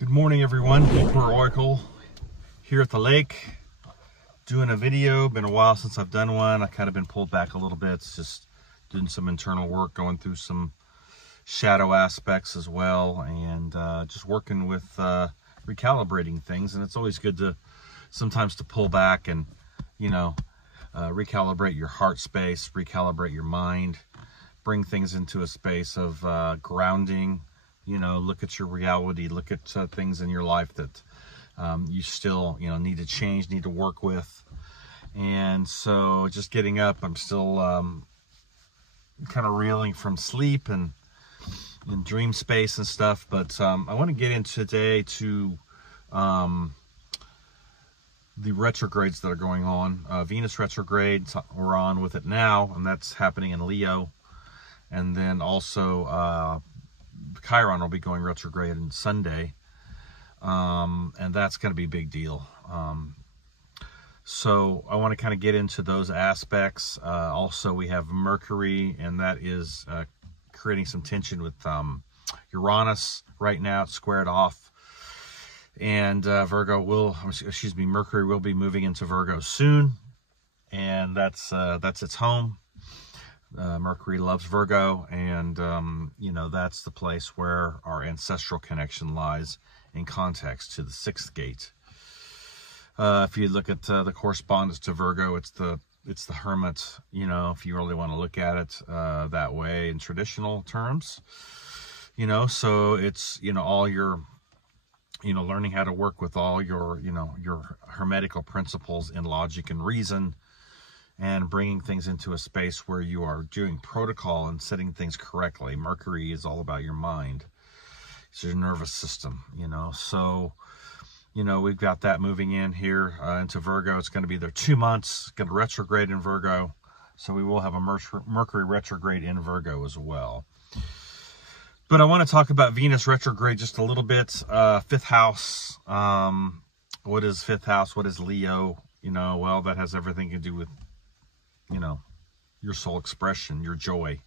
Good morning, everyone. Deeper Oracle here at the lake, doing a video. Been a while since I've done one. I kind of been pulled back a little bit. It's just doing some internal work, going through some shadow aspects as well, and just working with recalibrating things. And it's always good to sometimes to pull back and, you know, recalibrate your heart space, recalibrate your mind, bring things into a space of grounding. You know, look at your reality, look at things in your life that you still, you know, need to change, need to work with. And so just getting up, I'm still kind of reeling from sleep and in dream space and stuff. But I want to get into today to the retrogrades that are going on. Venus retrograde, we're on with it now, and that's happening in Leo. And then also CHIRON will be going retrograde on Sunday, and that's going to be a big deal. So I want to kind of get into those aspects. Also, we have Mercury, and that is creating some tension with Uranus right now. It's squared off, and Mercury will be moving into Virgo soon, and that's its home. Mercury loves Virgo, and you know, that's the place where our ancestral connection lies in context to the 6th gate. If you look at the correspondence to Virgo, it's the hermit, you know, if you really want to look at it that way in traditional terms, you know. So it's, you know, all your, you know, learning how to work with all your, you know, your hermetical principles in logic and reason, and bringing things into a space where you are doing protocol and setting things correctly. Mercury is all about your mind. It's your nervous system, you know. So, you know, we've got that moving in here into Virgo. It's going to be there 2 months. It's going to retrograde in Virgo. So we will have a Mercury retrograde in Virgo as well. But I want to talk about Venus retrograde just a little bit. 5th house. What is 5th house? What is Leo? You know, well, that has everything to do with, you know, your soul expression, your joy,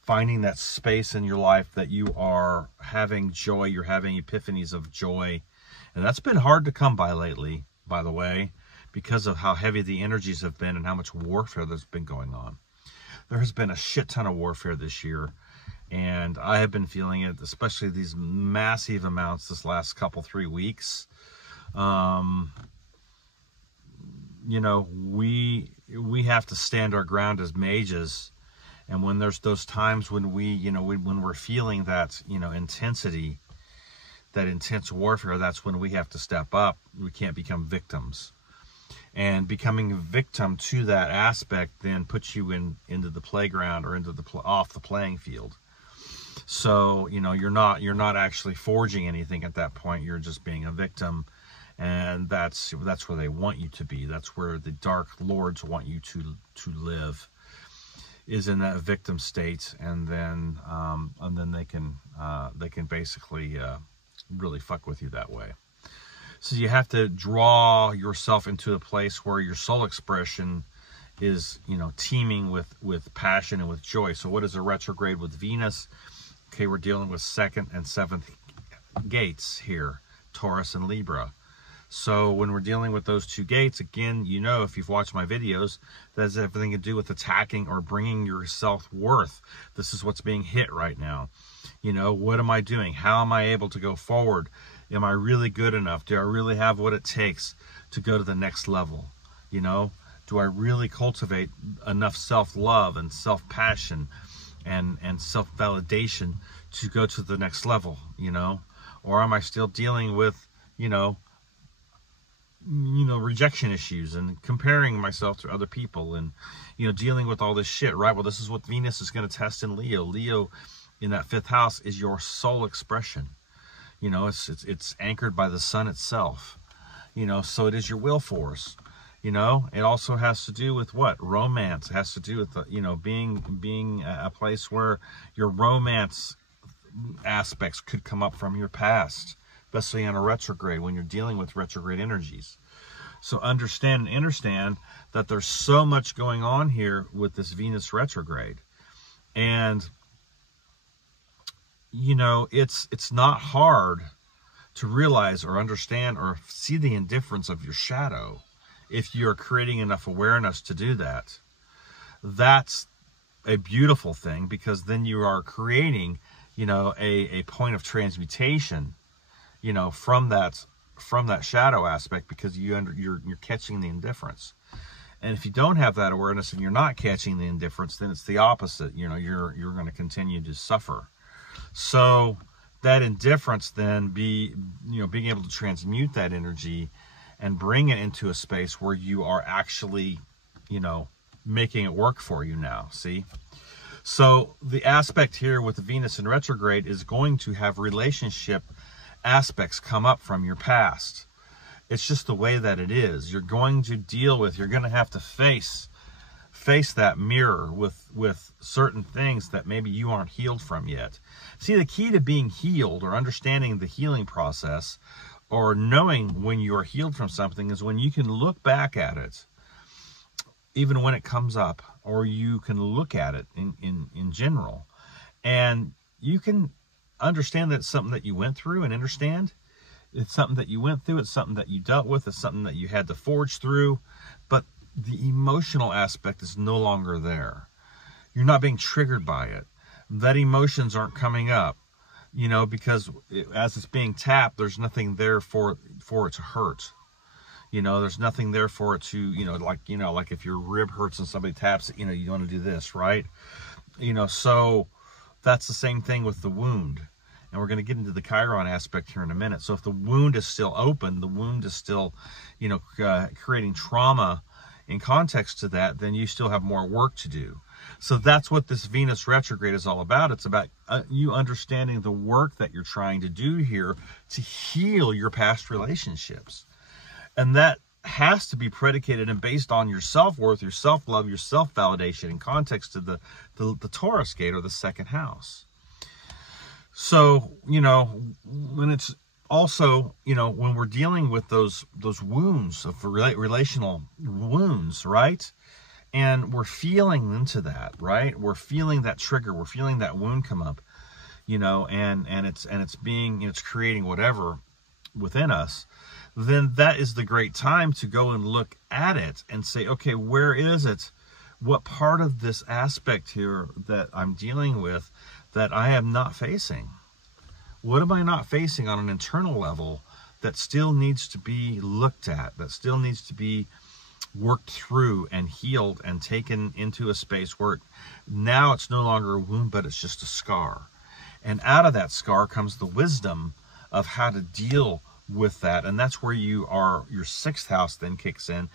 finding that space in your life that you are having joy, you're having epiphanies of joy. And that's been hard to come by lately, by the way, because of how heavy the energies have been and how much warfare there's been going on. There has been a shit ton of warfare this year, and I have been feeling it, especially these massive amounts this last couple, 3 weeks. You know, we have to stand our ground as mages, and when there's those times when we, you know, when we're feeling that, you know, intensity, that intense warfare, that's when we have to step up. We can't become victims, and becoming a victim to that aspect then puts you into the playground or into the off the playing field. So, you know, you're not actually forging anything at that point. You're just being a victim. And that's where they want you to be. That's where the dark lords want you to live, is in that victim state, and then they can basically really fuck with you that way. So you have to draw yourself into a place where your soul expression is, you know, teeming with passion and with joy. So what is a retrograde with Venus? Okay, we're dealing with 2nd and 7th gates here, Taurus and Libra. So when we're dealing with those 2 gates, again, you know, if you've watched my videos, that has everything to do with attacking or bringing your self-worth. This is what's being hit right now. You know, what am I doing? How am I able to go forward? Am I really good enough? Do I really have what it takes to go to the next level? You know, do I really cultivate enough self-love and self-passion and self-validation to go to the next level, you know? Or am I still dealing with, you know, rejection issues and comparing myself to other people and, you know, dealing with all this shit, right? Well, this is what Venus is going to test in Leo. Leo in that 5th house is your soul expression. You know, it's anchored by the sun itself, you know, so it is your will force. You know, it also has to do with what? Romance. It has to do with, you know, being a place where your romance aspects could come up from your past, especially in a retrograde when you're dealing with retrograde energies. So understand and understand that there's so much going on here with this Venus retrograde. And, you know, it's not hard to realize or understand or see the indifference of your shadow. If you're creating enough awareness to do that, that's a beautiful thing, because then you are creating, you know, a point of transmutation, you know, from that shadow aspect, because you're catching the indifference. And if you don't have that awareness and you're not catching the indifference, then it's the opposite. You know, you're going to continue to suffer. So that indifference, then being able to transmute that energy and bring it into a space where you are actually, you know, making it work for you now. See? So the aspect here with the Venus in retrograde is going to have relationship aspects come up from your past. It's just the way that it is. You're going to you're going to have to face that mirror with certain things that maybe you aren't healed from yet. See, the key to being healed, or understanding the healing process, or knowing when you are healed from something, is when you can look back at it, even when it comes up, or you can look at it in general, and you can understand that it's something that you went through, and understand it's something that you went through, it's something that you dealt with, it's something that you had to forge through, but the emotional aspect is no longer there. You're not being triggered by it. That emotions aren't coming up, you know, because as it's being tapped, there's nothing there for it to hurt. You know, there's nothing there for it to, like if your rib hurts and somebody taps it, you know, you want to do this, right? You know, so that's the same thing with the wound. And we're going to get into the Chiron aspect here in a minute. So if the wound is still open, the wound is still, you know, creating trauma in context to that, then you still have more work to do. So that's what this Venus retrograde is all about. It's about you understanding the work that you're trying to do here to heal your past relationships. And that has to be predicated and based on your self-worth, your self-love, your self-validation in context to the Taurus gate, or the second house. So, you know, when it's also, you know, when we're dealing with those wounds of relational wounds, right? And we're feeling into that, right? We're feeling that trigger, we're feeling that wound come up, you know, and it's creating whatever within us. Then that is the great time to go and look at it and say, okay, where is it? What part of this aspect here that I'm dealing with that I am not facing? What am I not facing on an internal level that still needs to be looked at, that still needs to be worked through and healed and taken into a space where now it's no longer a wound, but it's just a scar. And out of that scar comes the wisdom of how to deal with that. And that's where your sixth house then kicks in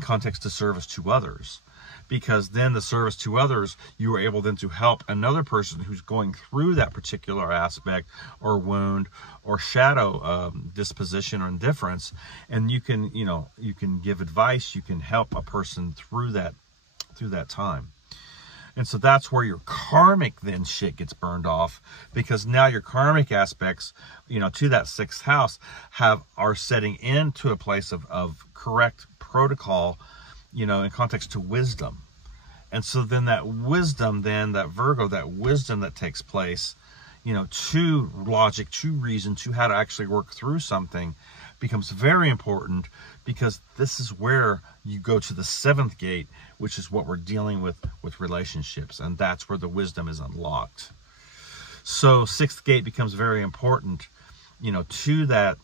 context to service to others. Because then the service to others, you are able then to help another person who's going through that particular aspect or wound or shadow disposition or indifference. And you can give advice, you can help a person through that time. And so that's where your karmic then shit gets burned off, because now your karmic aspects, you know, to that sixth house are setting into a place of correct protocol, you know, in context to wisdom. And so then that wisdom, that Virgo, that wisdom that takes place, you know, to logic, to reason, to how to actually work through something becomes very important, because this is where you go to the seventh gate, which is what we're dealing with relationships. And that's where the wisdom is unlocked. So sixth gate becomes very important, you know, to that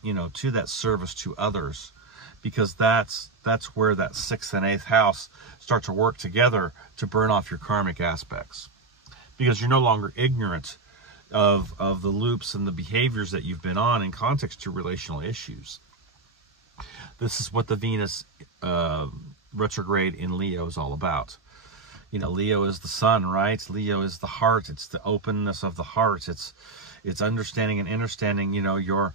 service to others, because that's where that sixth and eighth house start to work together to burn off your karmic aspects, because you're no longer ignorant of the loops and the behaviors that you've been on in context to relational issues. This is what the Venus retrograde in Leo is all about. You know, Leo is the sun, right? Leo is the heart. It's the openness of the heart. It's understanding and understanding, you know, your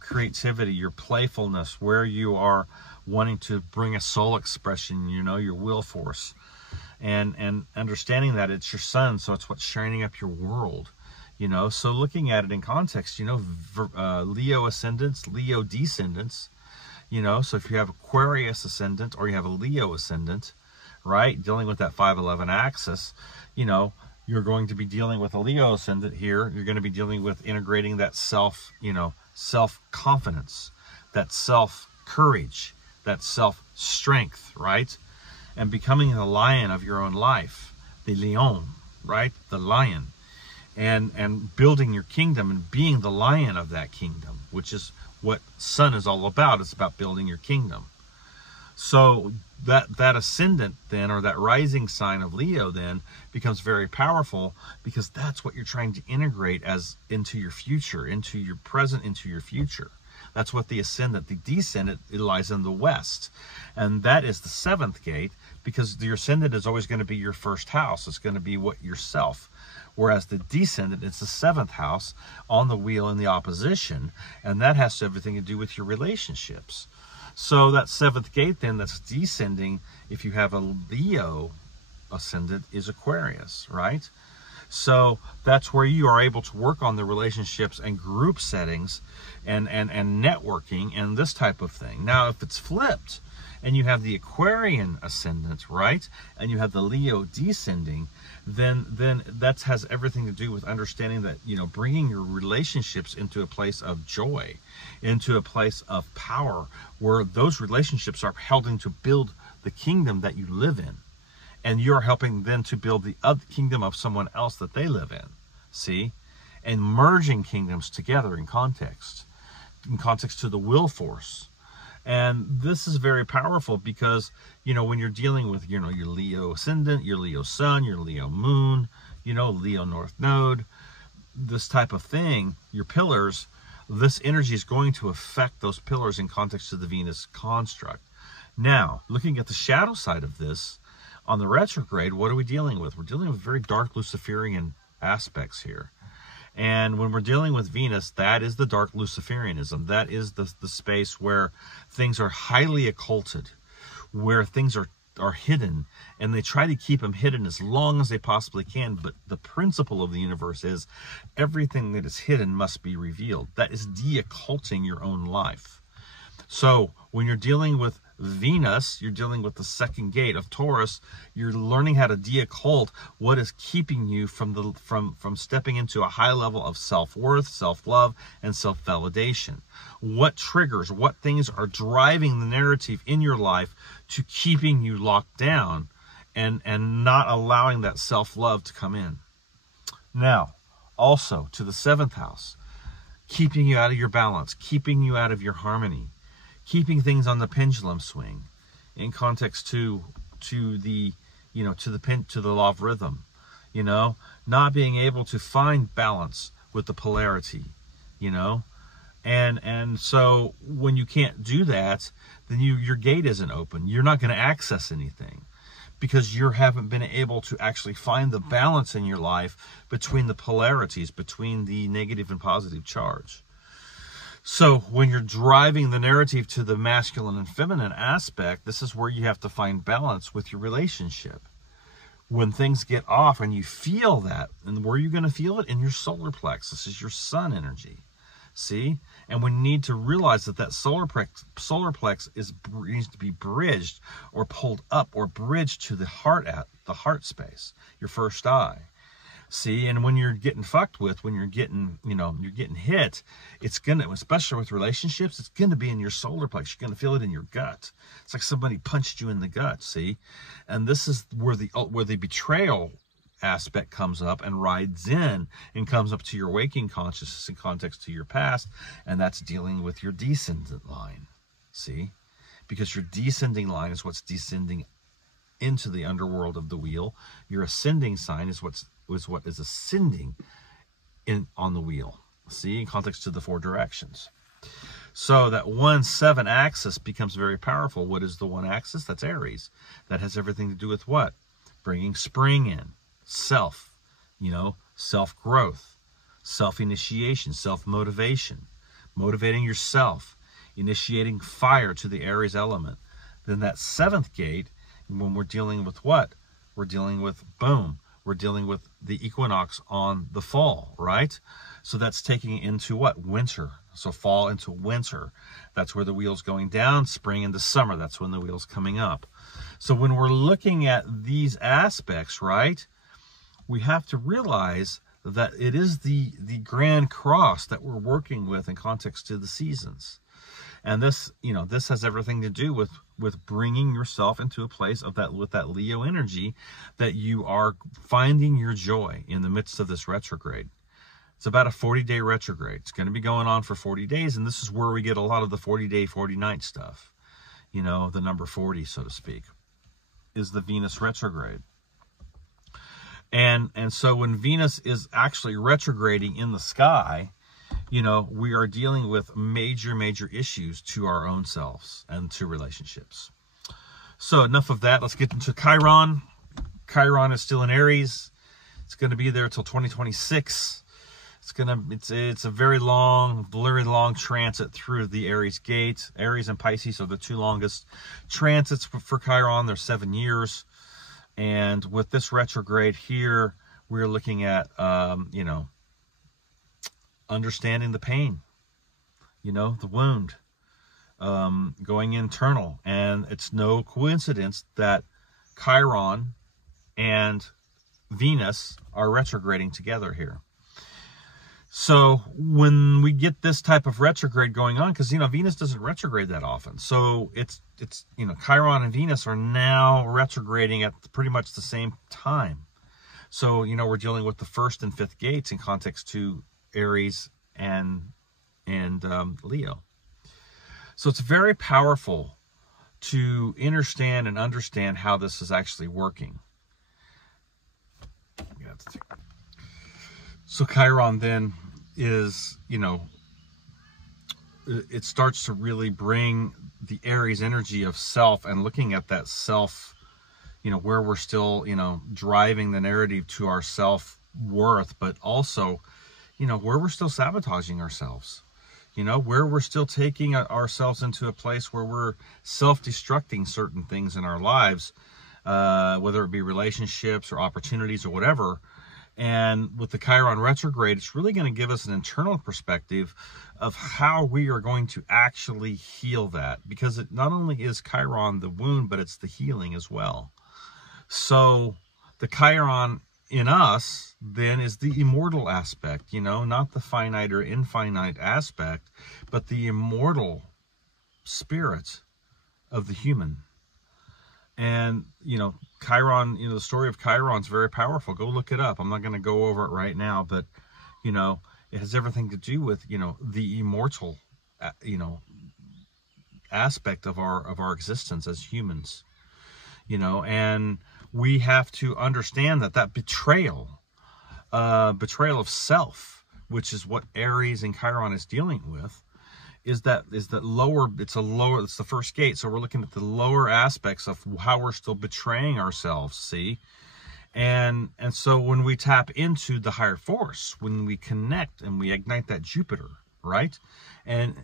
creativity, your playfulness, where you are wanting to bring a soul expression, you know, your will force, and understanding that it's your sun, so it's what's shining up your world, you know. So looking at it in context, you know, Leo ascendants, Leo descendants, you know. So if you have Aquarius ascendant or you have a Leo ascendant, right, dealing with that 511 axis, you know, you're going to be dealing with a Leo ascendant here. You're going to be dealing with integrating that self, you know, self-confidence, that self-courage, that self-strength, right? And becoming the lion of your own life, the lion, right? The lion. And building your kingdom and being the lion of that kingdom, which is what Sun is all about. It's about building your kingdom. So that ascendant then, or that rising sign of Leo then, becomes very powerful, because that's what you're trying to integrate as into your future, into your present, into your future. That's what the ascendant. The descendant, it lies in the west, and that is the 7th gate, because your ascendant is always going to be your first house. It's going to be what yourself. Whereas the descendant, it's the 7th house on the wheel in the opposition, and that has everything to do with your relationships. So that 7th gate then, that's descending, if you have a Leo ascendant, is Aquarius, right? So that's where you are able to work on the relationships and group settings and networking and this type of thing. Now, if it's flipped and you have the Aquarian ascendant, right, and you have the Leo descending, then that has everything to do with understanding that, you know, bringing your relationships into a place of joy, into a place of power, where those relationships are helping to build the kingdom that you live in, and you're helping them to build the other kingdom of someone else that they live in. See? And merging kingdoms together in context to the will force. And this is very powerful, because, you know, when you're dealing with, you know, your Leo ascendant, your Leo sun, your Leo moon, you know, Leo north node, this type of thing, your pillars, this energy is going to affect those pillars in context to the Venus construct. Now, looking at the shadow side of this, on the retrograde, what are we dealing with? We're dealing with very dark Luciferian aspects here. And when we're dealing with Venus, that is the dark Luciferianism. That is the space where things are highly occulted, where things are hidden, and they try to keep them hidden as long as they possibly can. But the principle of the universe is everything that is hidden must be revealed. That is de-occulting your own life. So when you're dealing with Venus, you're dealing with the 2nd gate of Taurus. You're learning how to de-occult what is keeping you from stepping into a high level of self-worth, self-love, and self-validation. What triggers, what things are driving the narrative in your life to keeping you locked down and not allowing that self-love to come in. Now, also to the 7th house, keeping you out of your balance, keeping you out of your harmony, keeping things on the pendulum swing in context to the, you know, to the law of rhythm, you know, not being able to find balance with the polarity, you know, and so when you can't do that, then your gate isn't open. You're not going to access anything, because you haven't been able to actually find the balance in your life between the polarities, between the negative and positive charge. So when you're driving the narrative to the masculine and feminine aspect, this is where you have to find balance with your relationship. When things get off and you feel that, and where are you going to feel it? In your solar plex. This is your sun energy. See? And we need to realize that solar plex needs to be bridged or pulled up or bridged to the heart space, your first eye. See, and when you're getting fucked with, when you're getting, you know, you're getting hit, it's going to, especially with relationships, it's going to be in your solar plex. You're going to feel it in your gut. It's like somebody punched you in the gut, see? And this is where the betrayal aspect comes up and rides in and comes up to your waking consciousness in context to your past, and that's dealing with your descendant line, see? Because your descending line is what's descending into the underworld of the wheel. Your ascending sign is what is ascending on the wheel, see, in context to the 4 directions. So that 1-7 axis becomes very powerful. What is the 1 axis? That's Aries. That has everything to do with what? Bringing spring in, self, you know, self-growth, self-initiation, self-motivation, motivating yourself, initiating fire to the Aries element. Then that 7th gate, when we're dealing with what? We're dealing with, boom, we're dealing with the equinox on the fall, right? So that's taking into what? Winter. So fall into winter. That's where the wheel's going down. Spring into summer. That's when the wheel's coming up. So when we're looking at these aspects, right, we have to realize that it is the grand cross that we're working with in context to the seasons. And this, this has everything to do with bringing yourself into a place of that, with that Leo energy, that you are finding your joy in the midst of this retrograde. It's about a 40-day retrograde. It's going to be going on for 40 days. And this is where we get a lot of the 40-day, 40-night stuff. The number 40, so to speak, is the Venus retrograde. And so when Venus is actually retrograding in the sky, we are dealing with major, major issues to our own selves and to relationships. So enough of that. Let's get into Chiron. Chiron is still in Aries. It's going to be there till 2026. It's a very long transit through the Aries gate. Aries and Pisces are the two longest transits for Chiron. They're 7 years. And with this retrograde here, we're looking at, understanding the pain, the wound, going internal. And it's no coincidence that Chiron and Venus are retrograding together here. So when we get this type of retrograde going on, because, Venus doesn't retrograde that often. So it's Chiron and Venus are now retrograding at pretty much the same time. So, we're dealing with the 1st and 5th gates in context to Aries and Leo. So it's very powerful to understand how this is actually working. So Chiron then is, it starts to really bring the Aries energy of self, and looking at that self, where we're still, driving the narrative to our self-worth, but also, where we're still sabotaging ourselves, where we're still taking ourselves into a place where we're self-destructing certain things in our lives, whether it be relationships or opportunities or whatever. And with the Chiron retrograde, it's really going to give us an internal perspective of how we are going to actually heal that. Because it not only is Chiron the wound, but it's the healing as well. So the Chiron in us then is the immortal aspect, not the finite or infinite aspect, but the immortal spirit of the human. And, Chiron, the story of Chiron is very powerful. Go look it up. I'm not going to go over it right now, but, it has everything to do with, the immortal, aspect of our existence as humans, and we have to understand that betrayal of self, which is what Aries and Chiron is dealing with, is that lower, it's the first gate. So we're looking at the lower aspects of how we're still betraying ourselves, see? And so when we tap into the higher force, when we connect and we ignite that Jupiter, right? And,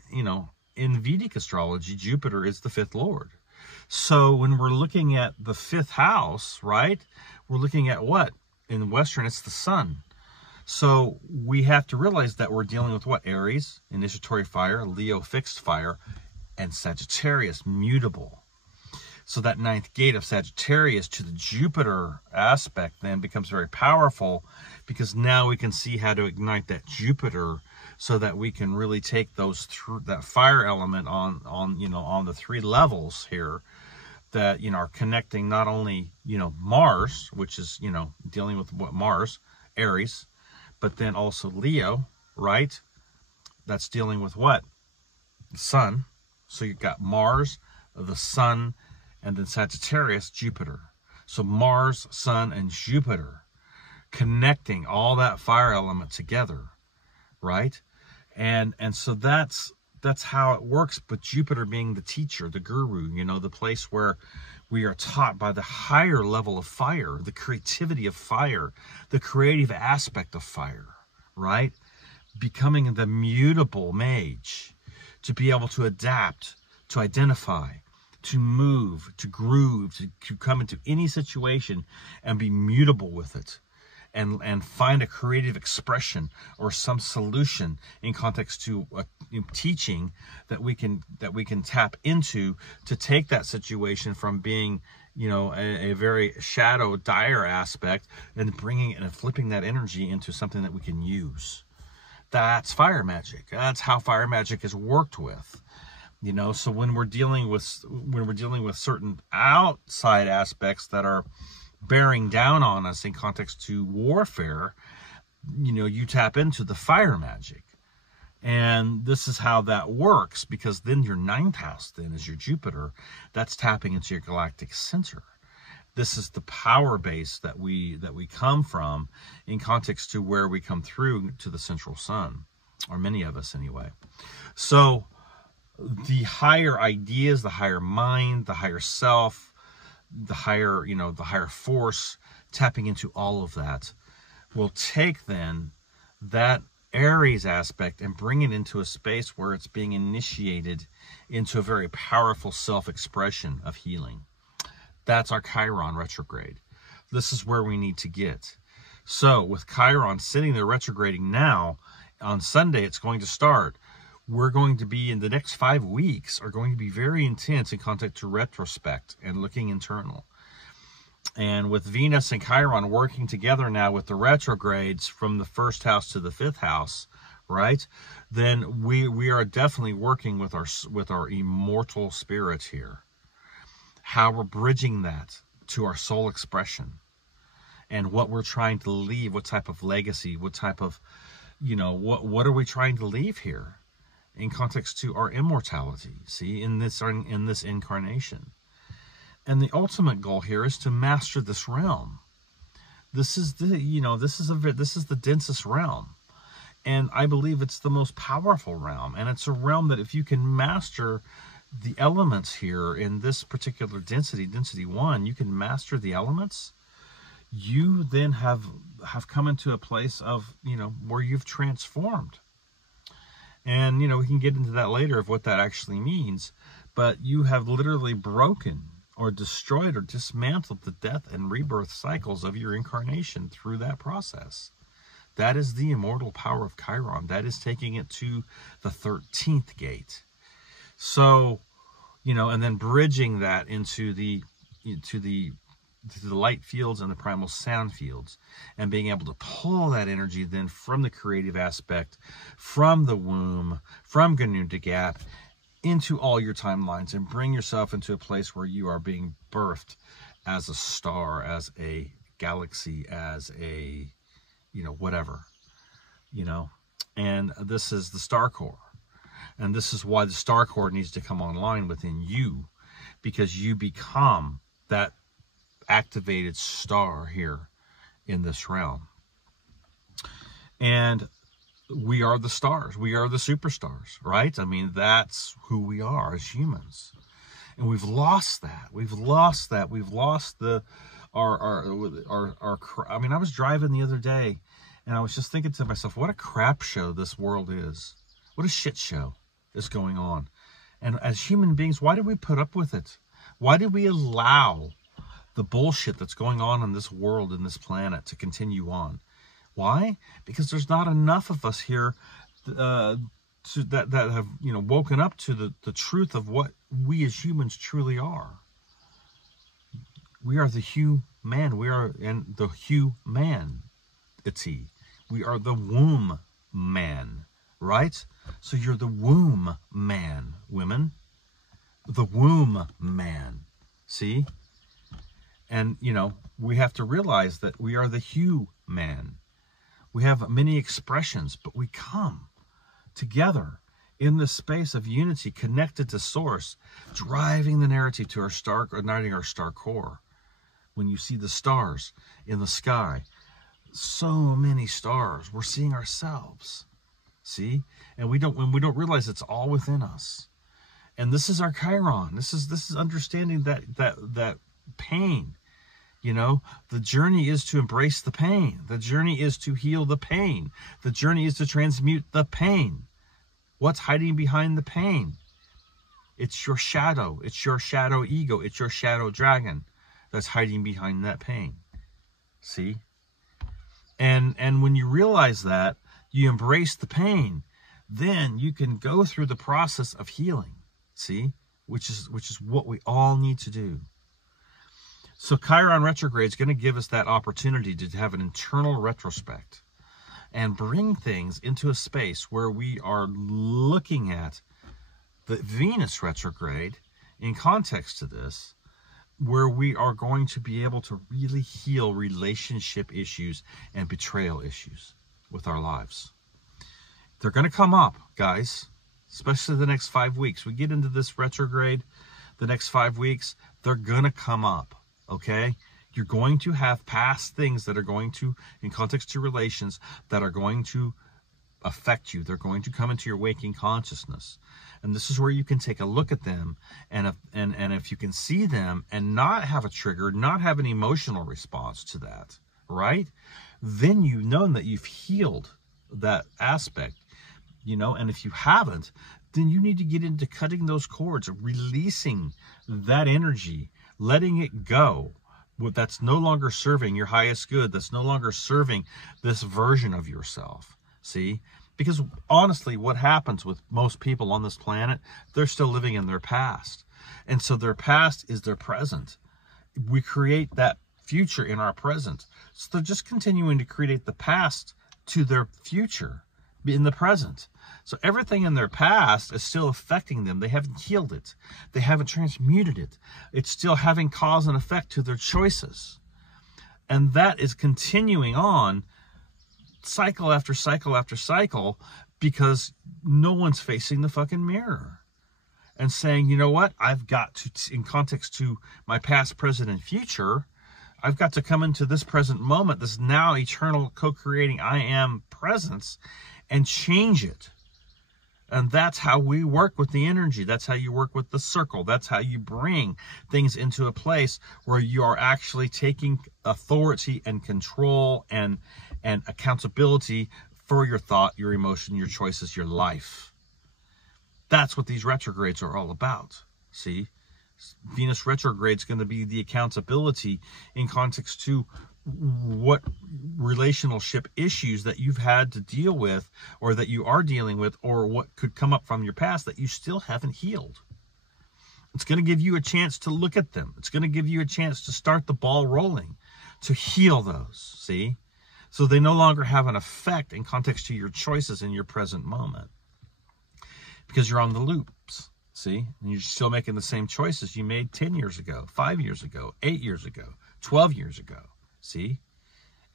in Vedic astrology, Jupiter is the 5th lord. So when we're looking at the 5th house, right? We're looking at what? In Western, it's the sun. So we have to realize that we're dealing with what? Aries, initiatory fire, Leo, fixed fire, and Sagittarius, mutable. So that 9th gate of Sagittarius to the Jupiter aspect then becomes very powerful, because now we can see how to ignite that Jupiter so that we can really take that fire element on the 3 levels here that, are connecting not only, Mars, which is, dealing with what Mars, Aries, but then also Leo, right? That's dealing with what? The sun. So you've got Mars, the sun, and then Sagittarius, Jupiter. So Mars, sun, and Jupiter connecting all that fire element together, right? And so that's how it works. But Jupiter being the teacher, the guru, the place where we are taught by the higher level of fire, the creativity of fire, the creative aspect of fire, right? Becoming the mutable mage, to be able to adapt, to identify, to move, to groove, to come into any situation and be mutable with it, and find a creative expression or some solution in context to teaching that we can tap into to take that situation from being, you know, a very shadow, dire aspect, and bringing it and flipping that energy into something that we can use. That's fire magic. That's how fire magic is worked with. You know, so when we're dealing with certain outside aspects that are bearing down on us in context to warfare, you know, you tap into the fire magic. And this is how that works, because then your 9th house then is your Jupiter. That's tapping into your galactic center. This is the power base that we come from in context to where we come through to the central sun, or many of us anyway. So the higher ideas, the higher mind, the higher self, the higher, you know, the higher force, tapping into all of that will take then that Aries aspect and bring it into a space where it's being initiated into a very powerful self-expression of healing. That's our Chiron retrograde. This is where we need to get. So with Chiron sitting there retrograding now, on Sunday it's going to start. We're going to be, in the next 5 weeks, are going to be very intense in contact to retrospect and looking internal. And with Venus and Chiron working together now with the retrogrades from the 1st house to the 5th house, right? Then we are definitely working with our immortal spirits here. How we're bridging that to our soul expression, and what we're trying to leave, what type of legacy, what type of, you know, what are we trying to leave here in context to our immortality, see, in this incarnation. And the ultimate goal here is to master this realm. This is the, you know, this is the densest realm. And I believe it's the most powerful realm. And it's a realm that if you can master the elements here in this particular density 1, you can master the elements, you then have come into a place of, you know, where you've transformed. And, you know, we can get into that later of what that actually means. But you have literally broken or destroyed or dismantled the death and rebirth cycles of your incarnation through that process. That is the immortal power of Chiron. That is taking it to the 13th gate. So, you know, and then bridging that into the light fields and the primal sound fields, and being able to pull that energy then from the creative aspect, from the womb, from Ganuta Gap, into all your timelines, and bring yourself into a place where you are being birthed as a star, as a galaxy, as a, you know, whatever, you know. And this is the star core. And this is why the star core needs to come online within you, because you become that activated star here in this realm. And we are the stars. We are the superstars, right? I mean, that's who we are as humans. And we've lost that. We've lost that. We've lost our I mean, I was driving the other day and I was just thinking to myself, what a crap show this world is. What a shit show is going on. And as human beings, why do we put up with it? Why do we allow the bullshit that's going on in this world, in this planet, to continue on? Why? Because there's not enough of us here that have, you know, woken up to the truth of what we as humans truly are. We are the human. We are in the humanity. We are the womb man, right? So you're the womb man, women. The womb man. See? And, you know, we have to realize that we are the human. We have many expressions, but we come together in this space of unity, connected to source, driving the narrative to our star core. When you see the stars in the sky, so many stars, we're seeing ourselves. See? And we don't realize it's all within us. And this is our Chiron. This is understanding that pain. You know, the journey is to embrace the pain. The journey is to heal the pain. The journey is to transmute the pain. What's hiding behind the pain? It's your shadow. It's your shadow ego. It's your shadow dragon that's hiding behind that pain. See? And when you realize that, you embrace the pain, then you can go through the process of healing, see, which is what we all need to do. So Chiron retrograde is going to give us that opportunity to have an internal retrospect and bring things into a space where we are looking at the Venus retrograde in context to this, where we are going to be able to really heal relationship issues and betrayal issues with our lives. They're going to come up, guys, especially the next 5 weeks. We get into this retrograde, the next 5 weeks, they're going to come up, okay? You're going to have past things that are going to, in context to relations, that are going to affect you. They're going to come into your waking consciousness. And this is where you can take a look at them, and if you can see them and not have a trigger, not have an emotional response to that, right? Then you know that you've healed that aspect, you know. And if you haven't, then you need to get into cutting those cords, releasing that energy, letting it go. That's no longer serving your highest good. That's no longer serving this version of yourself. See? Because honestly, what happens with most people on this planet, they're still living in their past. And so their past is their present. We create that future in our present. So they're just continuing to create the past to their future in the present. So everything in their past is still affecting them. They haven't healed it. They haven't transmuted it. It's still having cause and effect to their choices. And that is continuing on cycle after cycle after cycle, because no one's facing the fucking mirror and saying, you know what, I've got to, in context to my past, present, and future, I've got to come into this present moment, this now eternal co-creating I am presence, and change it. And that's how we work with the energy. That's how you work with the circle. That's how you bring things into a place where you are actually taking authority and control and accountability for your thought, your emotion, your choices, your life. That's what these retrogrades are all about. See, Venus retrograde is going to be the accountability in context to what relationship issues that you've had to deal with, or that you are dealing with, or what could come up from your past that you still haven't healed. It's going to give you a chance to look at them. It's going to give you a chance to start the ball rolling, to heal those, see? So they no longer have an effect in context to your choices in your present moment, because you're on the loops, see? And you're still making the same choices you made 10 years ago, 5 years ago, 8 years ago, 12 years ago, see?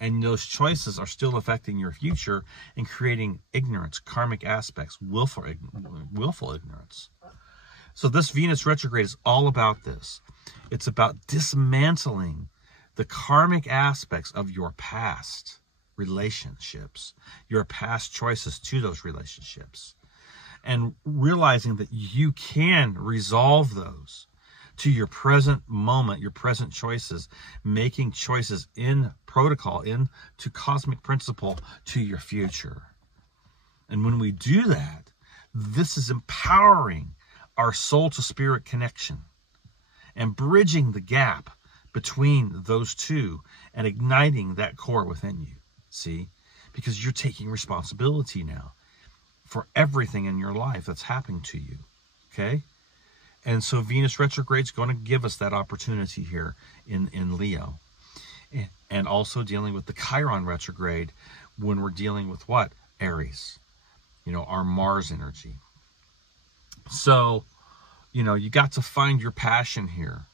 And those choices are still affecting your future and creating ignorance, karmic aspects, willful ignorance. So this Venus retrograde is all about this. It's about dismantling the karmic aspects of your past relationships, your past choices to those relationships, and realizing that you can resolve those to your present moment, your present choices, making choices in protocol, into cosmic principle to your future. And when we do that, this is empowering our soul to spirit connection and bridging the gap between those two and igniting that core within you. See, because you're taking responsibility now for everything in your life that's happening to you. Okay. And so Venus retrograde is going to give us that opportunity here in Leo. And also dealing with the Chiron retrograde when we're dealing with what? Aries, you know, our Mars energy. So, you know, you got to find your passion here.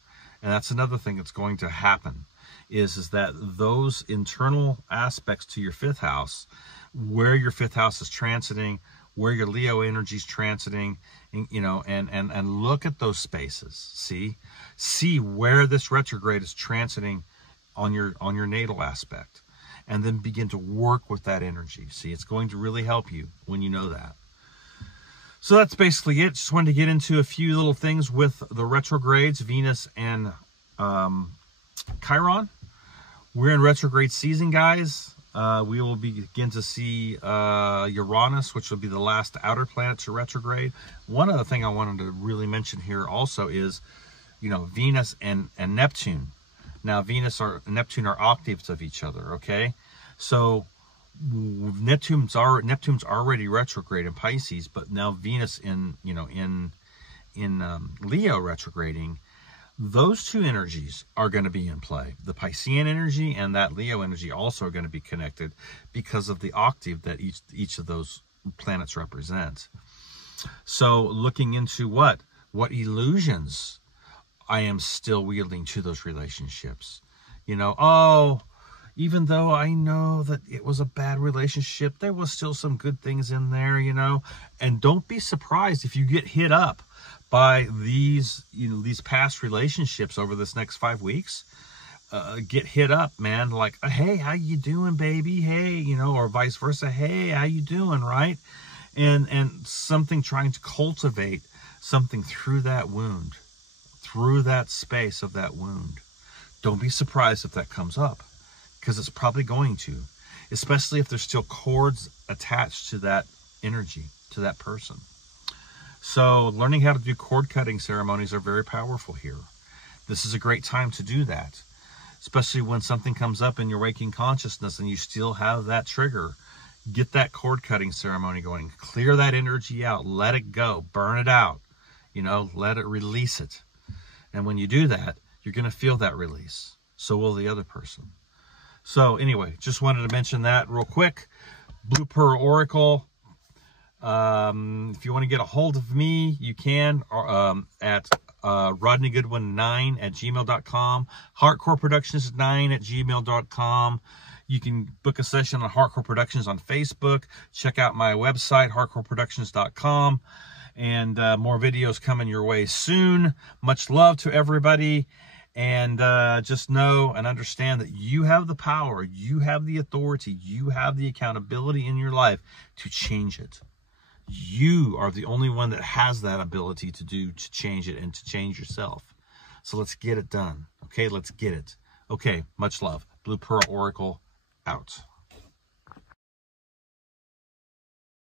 And that's another thing that's going to happen is that those internal aspects to your fifth house, where your fifth house is transiting, where your Leo energy is transiting, you know, and look at those spaces. See where this retrograde is transiting on your natal aspect, and then begin to work with that energy. See, it's going to really help you when you know that. So that's basically it. Just wanted to get into a few little things with the retrogrades, Venus and Chiron. We're in retrograde season, guys. We will begin to see Uranus, which will be the last outer planet to retrograde. One other thing I wanted to really mention here also is, you know, Venus and Neptune. Now, Venus and Neptune are octaves of each other, okay? So Neptune's already retrograde in Pisces, but now Venus in Leo retrograding. Those two energies are going to be in play. The Piscean energy and that Leo energy also are going to be connected because of the octave that each of those planets represent. So looking into what illusions I am still wielding to those relationships. Oh, even though I know that it was a bad relationship, there was still some good things in there, and don't be surprised if you get hit up by these past relationships over this next 5 weeks. Get hit up, man, like, hey, how you doing, baby? Hey, or vice versa. Hey, how you doing? Right. And something trying to cultivate something through that wound, through that space of that wound. Don't be surprised if that comes up, because it's probably going to, especially if there's still cords attached to that energy, to that person. So learning how to do cord cutting ceremonies are very powerful here. This is a great time to do that, especially when something comes up in your waking consciousness and you still have that trigger. Get that cord cutting ceremony going. Clear that energy out. Let it go. Burn it out. Let it release it. And when you do that, you're going to feel that release. So will the other person. So anyway, just wanted to mention that real quick. Blue Pearl Oracle. If you want to get a hold of me, you can at rodneygoodwin9@gmail.com. hardcoreproductions9@gmail.com. You can book a session on Hardcore Productions on Facebook. Check out my website, hardcoreproductions.com. And more videos coming your way soon. Much love to everybody. And just know and understand that you have the power, you have the authority, you have the accountability in your life to change it. You are the only one that has that ability to change it and to change yourself. So let's get it done. Okay, let's get it. Okay, much love. Blue Pearl Oracle out.